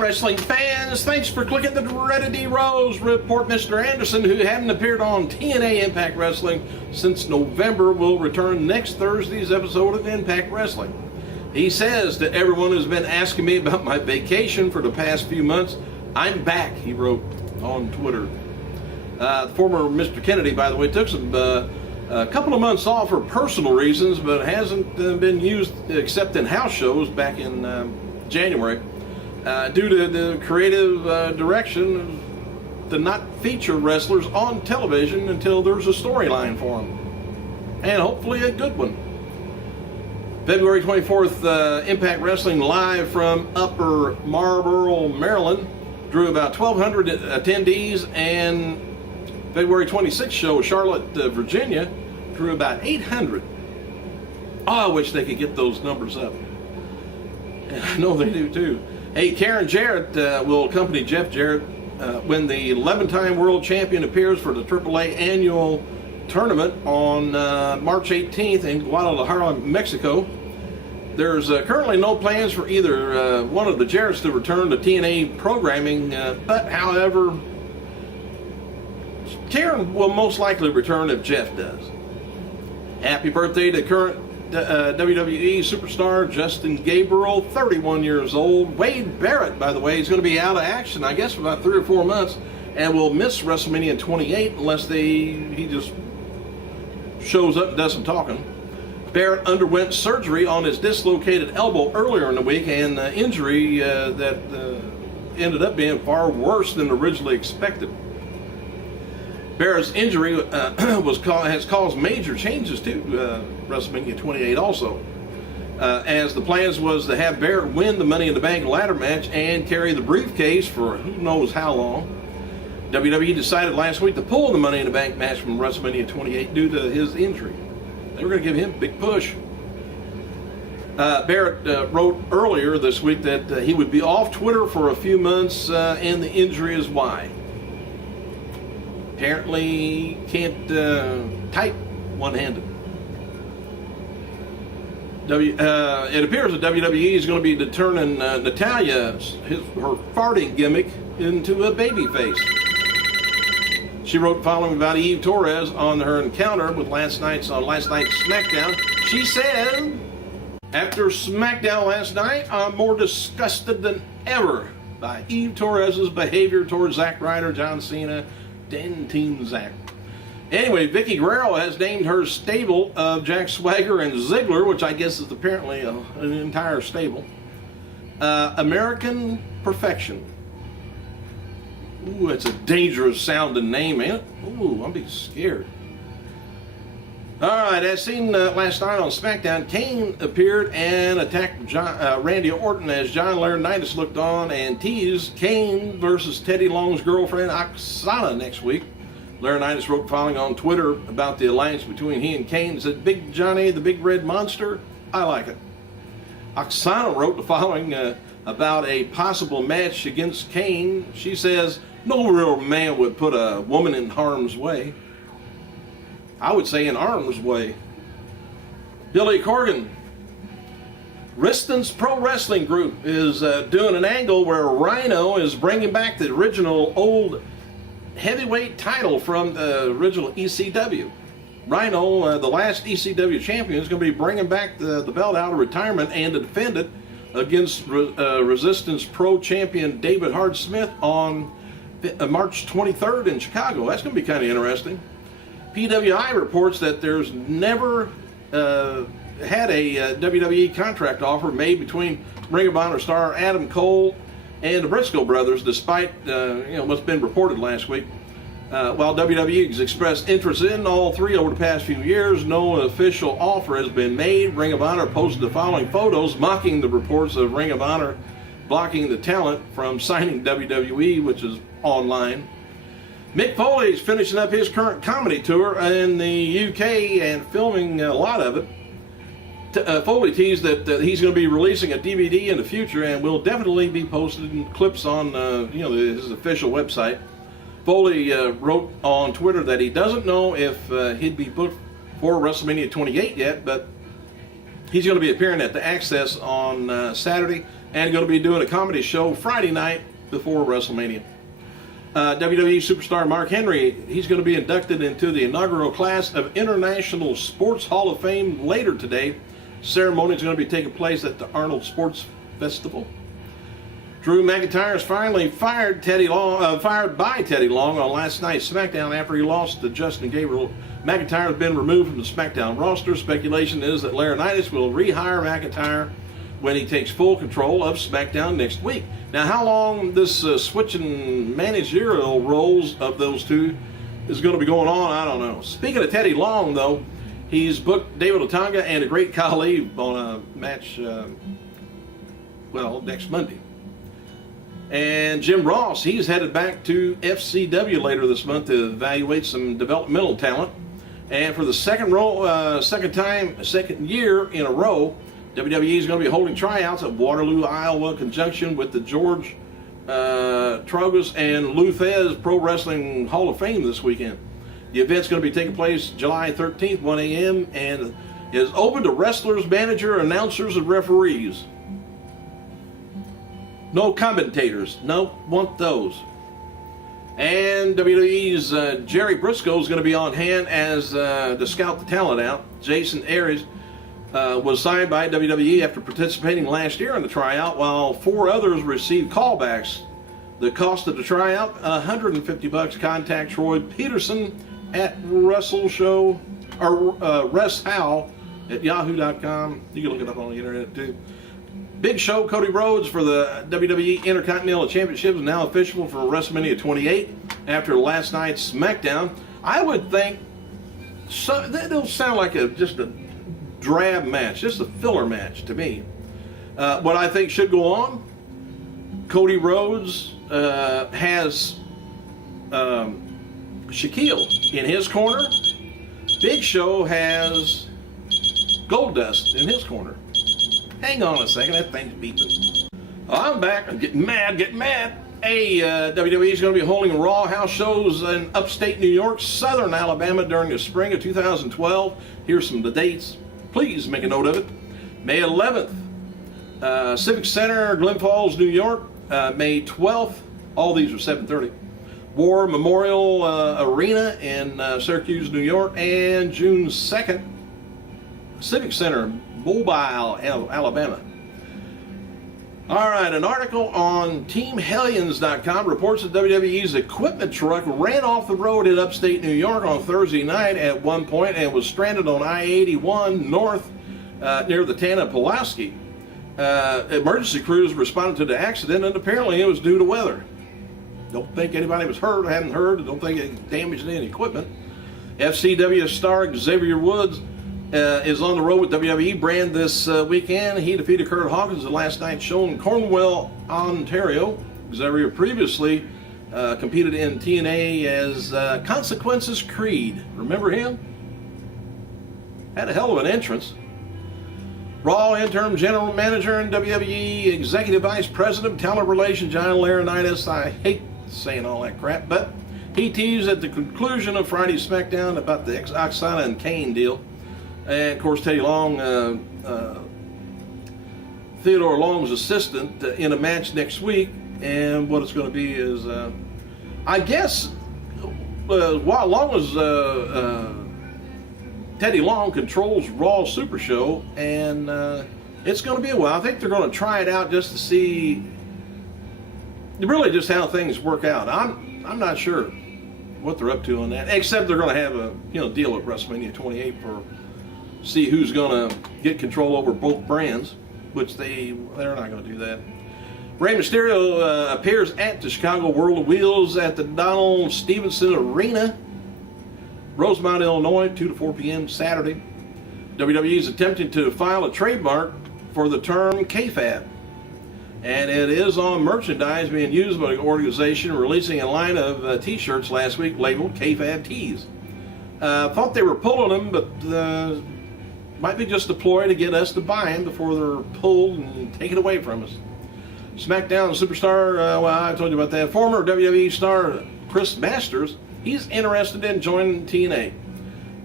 wrestling fans, thanks for clicking the Dreaded D Rose report. Mr. Anderson, who hadn't appeared on TNA Impact Wrestling since November, will return next Thursday's episode of Impact Wrestling. He says to everyone who's been asking me about my vacation for the past few months, I'm back, he wrote on Twitter. Former Mr. Kennedy, by the way, took a couple of months off for personal reasons, but hasn't been used except in house shows back in January. Due to the creative direction to not feature wrestlers on television until there's a storyline for them, and hopefully a good one. February 24th, Impact Wrestling live from Upper Marlboro, Maryland, drew about 1,200 attendees, and February 26th show, Charlotte, Virginia, drew about 800. Oh, I wish they could get those numbers up. And I know they do too. Hey, Karen Jarrett will accompany Jeff Jarrett when the 11-time world champion appears for the AAA annual tournament on March 18th in Guadalajara, Mexico. There's currently no plans for either one of the Jarretts to return to TNA programming, but however, Karen will most likely return if Jeff does. Happy birthday to current WWE superstar Justin Gabriel, 31 years old. Wade Barrett, by the way, is going to be out of action, I guess, for about 3 or 4 months, and will miss WrestleMania 28 unless he just shows up and does some talking. Barrett underwent surgery on his dislocated elbow earlier in the week, and injury that ended up being far worse than originally expected. Barrett's injury has caused major changes to WrestleMania 28 also, as the plans was to have Barrett win the Money in the Bank ladder match and carry the briefcase for who knows how long. WWE decided last week to pull the Money in the Bank match from WrestleMania 28 due to his injury. They were going to give him a big push. Barrett wrote earlier this week that he would be off Twitter for a few months, and the injury is why. Apparently can't type one-handed. It appears that WWE is going to be turning Natalya, her farting gimmick, into a baby face. She wrote following about Eve Torres on her encounter with last night's SmackDown. She said, after SmackDown last night, I'm more disgusted than ever by Eve Torres' behavior towards Zack Ryder, John Cena, and Team Zack. Anyway, Vickie Guerrero has named her stable of Jack Swagger and Ziggler, which I guess is apparently an entire stable, American Perfection. Ooh, it's a dangerous sounding name, ain't it? Ooh, I'm being scared. Alright, as seen last night on SmackDown, Kane appeared and attacked Randy Orton as John Laurinaitis looked on and teased Kane versus Teddy Long's girlfriend Oksana next week. Laurinaitis wrote following on Twitter about the alliance between he and Kane and said, Big Johnny, the Big Red Monster, I like it. Oksana wrote the following about a possible match against Kane. She says, no real man would put a woman in harm's way. I would say in harm's way. Billy Corgan. Riston's Pro Wrestling Group is doing an angle where Rhino is bringing back the original old heavyweight title from the original ECW. Rhino, the last ECW champion, is going to be bringing back the belt out of retirement and to defend it against Resistance Pro champion David Hart Smith on March 23rd in Chicago. That's going to be kind of interesting. PWI reports that there's never had a WWE contract offer made between Ring of Honor star Adam Cole and the Briscoe brothers, despite what's been reported last week. While WWE has expressed interest in all three over the past few years, no official offer has been made. Ring of Honor posted the following photos mocking the reports of Ring of Honor blocking the talent from signing WWE, which is online. Mick Foley is finishing up his current comedy tour in the UK and filming a lot of it. Foley teased that he's going to be releasing a DVD in the future and will definitely be posted in clips on his official website. Foley wrote on Twitter that he doesn't know if he'd be booked for WrestleMania 28 yet, but he's going to be appearing at the Access on Saturday, and going to be doing a comedy show Friday night before WrestleMania. WWE superstar Mark Henry, he's going to be inducted into the inaugural class of International Sports Hall of Fame later today. Ceremony is going to be taking place at the Arnold Sports Festival. Drew McIntyre is finally fired by Teddy Long on last night's SmackDown after he lost to Justin Gabriel. McIntyre has been removed from the SmackDown roster. Speculation is that Laurinaitis will rehire McIntyre when he takes full control of SmackDown next week. Now, how long this switching managerial roles of those two is going to be going on, I don't know. Speaking of Teddy Long, though, he's booked David Otunga and a great Khali on a match, next Monday. And Jim Ross, he's headed back to FCW later this month to evaluate some developmental talent. And for the second year in a row, WWE is going to be holding tryouts at Waterloo, Iowa, in conjunction with the George Trogus and Lou Thez Pro Wrestling Hall of Fame this weekend. The event's going to be taking place July 13th, 1 a.m., and is open to wrestlers, manager, announcers, and referees. No commentators. No, want those. And WWE's Jerry Briscoe is going to be on hand as to scout the talent out. Jason Aries was signed by WWE after participating last year in the tryout, while 4 others received callbacks. The cost of the tryout, $150. Contact Troy Peterson at WrestleShow or WrestHow at yahoo.com. You can look it up on the internet too. Big Show, Cody Rhodes for the WWE Intercontinental Championship is now official for WrestleMania 28 after last night's SmackDown. I would think it'll sound like just a drab match, just a filler match to me. What I think should go on, Cody Rhodes has Shaquille in his corner. Big Show has Goldust in his corner. Hang on a second, that thing's beeping. I'm back. I'm getting mad. Hey, WWE is going to be holding Raw house shows in upstate New York, southern Alabama during the spring of 2012. Here's some of the dates. Please make a note of it. May 11th, Civic Center, Glen Falls, New York. May 12th, all these are 7:30. War Memorial Arena in Syracuse, New York. And June 2nd, Civic Center, Mobile, Alabama. All right, an article on TeamHellions.com reports that WWE's equipment truck ran off the road in upstate New York on Thursday night at one point and was stranded on I-81 north near the town of Pulaski. Emergency crews responded to the accident, and apparently it was due to weather. Don't think anybody was hurt, hadn't heard, don't think it damaged any equipment. FCW star Xavier Woods is on the road with WWE brand this weekend. He defeated Kurt Hawkins at last night's show in Cornwall, Ontario. Xavier previously competed in TNA as Consequences Creed. Remember him? Had a hell of an entrance. Raw interim general manager and WWE executive vice president of talent relations John Laurinaitis. I hate saying all that crap, but he teased at the conclusion of Friday's SmackDown about the Oksana and Kane deal. And of course, Teddy Long, Theodore Long's assistant, in a match next week. And what it's going to be is, I guess, while long as Teddy Long controls Raw Super Show, and it's going to be a while. I think they're going to try it out just to see, really, just how things work out. I'm not sure what they're up to on that, except they're going to have a deal at WrestleMania 28 for. See who's going to get control over both brands, which they're not going to do that. Rey Mysterio appears at the Chicago World of Wheels at the Donald Stevenson Arena, Rosemont, Illinois, 2 to 4 p.m. Saturday. WWE is attempting to file a trademark for the term kayfabe, and it is on merchandise being used by the organization, releasing a line of t-shirts last week labeled kayfabe tees. Thought they were pulling them, but might be just a ploy to get us to buy them before they're pulled and taken away from us. SmackDown superstar, I told you about that. Former WWE star Chris Masters, he's interested in joining TNA.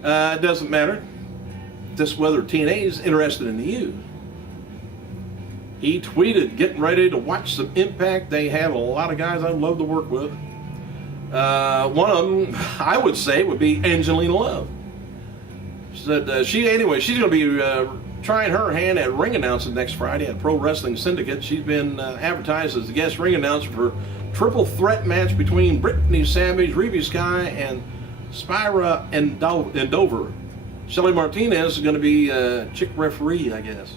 It doesn't matter just whether TNA is interested in you. He tweeted, getting ready to watch some Impact. They have a lot of guys I'd love to work with. One of them, I would say, would be Angelina Love. Said she's going to be trying her hand at ring announcing next Friday at Pro Wrestling Syndicate. She's been advertised as the guest ring announcer for triple threat match between Brittany Savage, Reby Sky, and Spyra Endover. Shelly Martinez is going to be chick referee, I guess.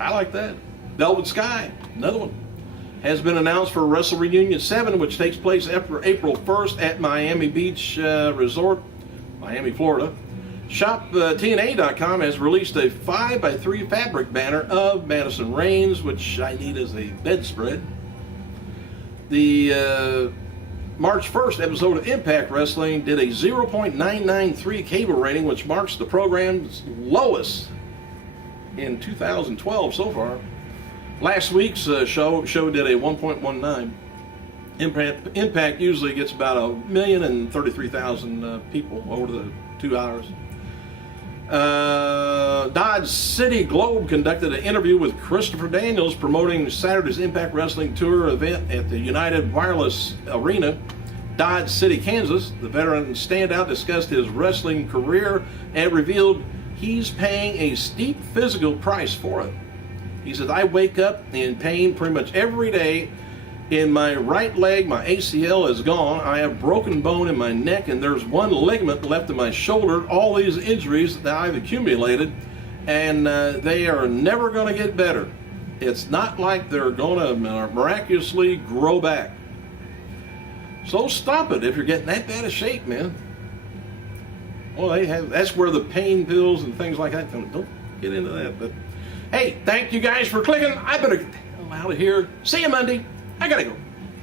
I like that. Velvet Sky, another one, has been announced for Wrestle Reunion 7, which takes place after April 1st at Miami Beach Resort, Miami, Florida. ShopTNA.com has released a 5x3 fabric banner of Madison Reigns, which I need as a bedspread. The March 1st episode of Impact Wrestling did a 0.993 cable rating, which marks the program's lowest in 2012 so far. Last week's show did a 1.19. Impact usually gets about 1,033,000 people over the 2 hours. Dodge City Globe conducted an interview with Christopher Daniels promoting Saturday's Impact Wrestling Tour event at the United Wireless Arena, Dodge City, Kansas. The veteran standout discussed his wrestling career and revealed he's paying a steep physical price for it. He says, I wake up in pain pretty much every day. In my right leg, my ACL is gone. I have broken bone in my neck, and there's one ligament left in my shoulder. All these injuries that I've accumulated, and they are never going to get better. It's not like they're going to miraculously grow back. So stop it if you're getting that bad of shape, man. Well, that's where the pain pills and things like that come. Don't get into that. But hey, thank you guys for clicking. I better get the hell out of here. See you Monday. I gotta go.